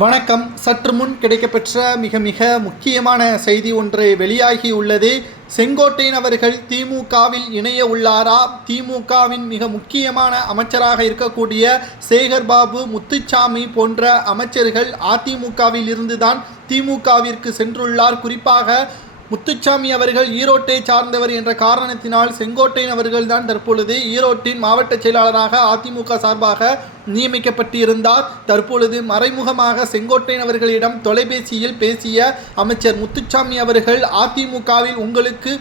வணக்கம். சற்று முன் கிடைக்கப்பெற்ற மிக மிக முக்கியமான செய்தி ஒன்று வெளியாகி உள்ளது. செங்கோட்டையன் அவர்கள் திமுகவில் இணைய உள்ளாரா? திமுகவின் மிக முக்கியமான அமைச்சராக இருக்கக்கூடிய சேகர் பாபு முத்துச்சாமி போன்ற அமைச்சர்கள் அதிமுகவில் இருந்துதான் திமுகவிற்கு சென்றுள்ளார். குறிப்பாக முத்துச்சாமி அவர்கள் ஈரோட்டை சார்ந்தவர் என்ற காரணத்தினால் செங்கோட்டையன் அவர்கள்தான் தற்பொழுது ஈரோட்டின் மாவட்ட செயலாளராக அதிமுக சார்பாக நியமிக்கப்பட்டிருந்தார். தற்பொழுது மறைமுகமாக செங்கோட்டையன் அவர்களிடம் தொலைபேசியில் பேசிய அமைச்சர் முத்துச்சாமி அவர்கள் அதிமுகவில் உங்களுக்கு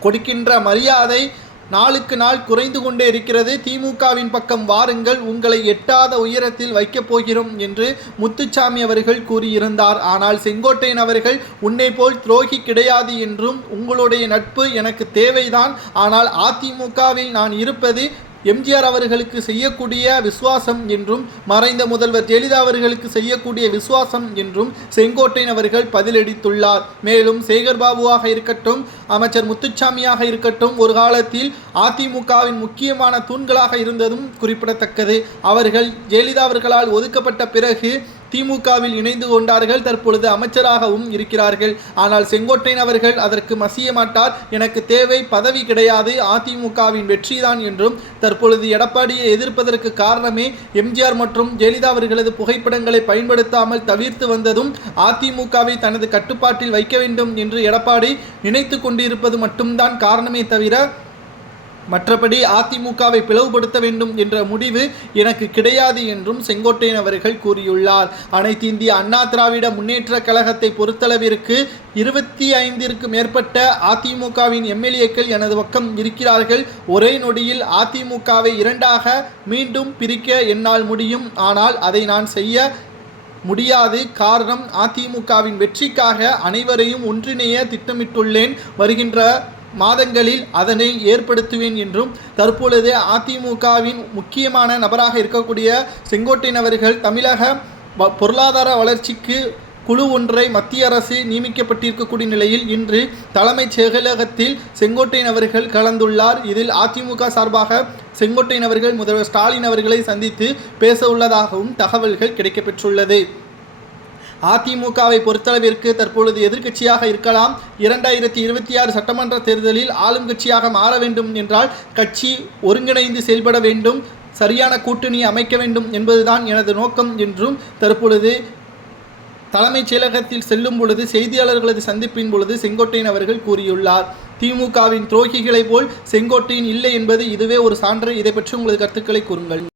கொடுக்கின்ற மரியாதை நாளுக்கு நாள் குறைந்து கொண்டே இருக்கிறது. திமுகவின் பக்கம் வாருங்கள் உங்களை எட்டாத உயரத்தில் வைக்கப் போகிறோம் என்று முத்துச்சாமி அவர்கள் கூறியிருந்தார். ஆனால் செங்கோட்டையன் அவர்கள் உன்னை போல் துரோகி கிடையாது என்றும் உங்களுடைய நட்பு எனக்கு தேவைதான். ஆனால் அதிமுகவில் நான் இருப்பது எம்ஜிஆர் அவர்களுக்கு செய்யக்கூடிய விசுவாசம் என்றும் மறைந்த முதல்வர் ஜெயலலிதா அவர்களுக்கு செய்யக்கூடிய விசுவாசம் என்றும் செங்கோட்டையன் அவர்கள் பதிலளித்துள்ளார். மேலும் சேகர் பாபுவாக இருக்கட்டும் அமைச்சர் முத்துச்சாமியாக இருக்கட்டும் ஒரு காலத்தில் அதிமுகவின் முக்கியமான தூண்களாக இருந்ததும் குறிப்பிடத்தக்கது. அவர்கள் ஜெயலலிதா அவர்களால் ஒதுக்கப்பட்ட பிறகு திமுகவில் இணைந்து கொண்டார்கள் தற்பொழுது அமைச்சராகவும் இருக்கிறார்கள். ஆனால் செங்கோட்டையன் அவர்கள் அதற்கு மசிய மாட்டார். எனக்கு தேவை பதவி கிடையாது. அதிமுகவின் வெற்றிதான் என்றும் தற்பொழுது எடப்பாடியை எதிர்ப்பதற்கு காரணமே எம்ஜிஆர் மற்றும் ஜெயலலிதா அவர்களது புகைப்படங்களை பயன்படுத்தாமல் தவிர்த்து வந்ததும் அதிமுகவை தனது கட்டுப்பாட்டில் வைக்க வேண்டும் என்று எடப்பாடி நினைத்து கொண்டிருப்பது மட்டும்தான் காரணமே தவிர மற்றபடி அதிமுகவை பிளவுபடுத்த வேண்டும் என்ற முடிவு எனக்கு கிடையாது என்றும் செங்கோட்டையன் அவர்கள் கூறியுள்ளார். அனைத்து இந்திய அண்ணா திராவிட முன்னேற்ற கழகத்தை பொறுத்தளவிற்கு இருபத்தி ஐந்திற்கு மேற்பட்ட அதிமுகவின் எம்எல்ஏக்கள் எனது பக்கம் இருக்கிறார்கள். ஒரே நொடியில் அதிமுகவை இரண்டாக மீண்டும் பிரிக்க என்னால் முடியும். ஆனால் அதை நான் செய்ய முடியாது. காரணம் அதிமுகவின் வெற்றிக்காக அனைவரையும் ஒன்றிணைய திட்டமிட்டுள்ளேன். வருகின்ற மாதங்களில் அதனை ஏற்படுத்துவேன் என்றும் தற்பொழுது அதிமுகவின் முக்கியமான நபராக இருக்கக்கூடிய செங்கோட்டையன் அவர்கள் தமிழக பொருளாதார வளர்ச்சிக்கு குழு ஒன்றை மத்திய அரசு நியமிக்கப்பட்டிருக்கக்கூடிய நிலையில் இன்று தலைமைச் செயலகத்தில் செங்கோட்டையன் அவர்கள் கலந்துள்ளார். இதில் அதிமுக சார்பாக செங்கோட்டையன் அவர்கள் முதல்வர் ஸ்டாலின் அவர்களை சந்தித்து பேச உள்ளதாகவும் தகவல்கள் கிடைக்கப்பெற்றுள்ளது. அதிமுகவை பொறுத்தளவிற்கு தற்பொழுது எதிர்க்கட்சியாக இருக்கலாம். இரண்டாயிரத்தி இருபத்தி ஆறு சட்டமன்ற தேர்தலில் ஆளும் கட்சியாக மாற வேண்டும் என்றால் கட்சி ஒருங்கிணைந்து செயல்பட வேண்டும் சரியான கூட்டணி அமைக்க வேண்டும் என்பதுதான் எனது நோக்கம் என்றும் தற்பொழுது தலைமைச் செயலகத்தில் செல்லும் பொழுது செய்தியாளர்களது சந்திப்பின் பொழுது செங்கோட்டையன் அவர்கள் கூறியுள்ளார். திமுகவின் துரோகிகளைப் போல் செங்கோட்டையன் இல்லை என்பது இதுவே ஒரு சான்று. இதை பற்றி உங்களது கருத்துக்களை கூறுங்கள்.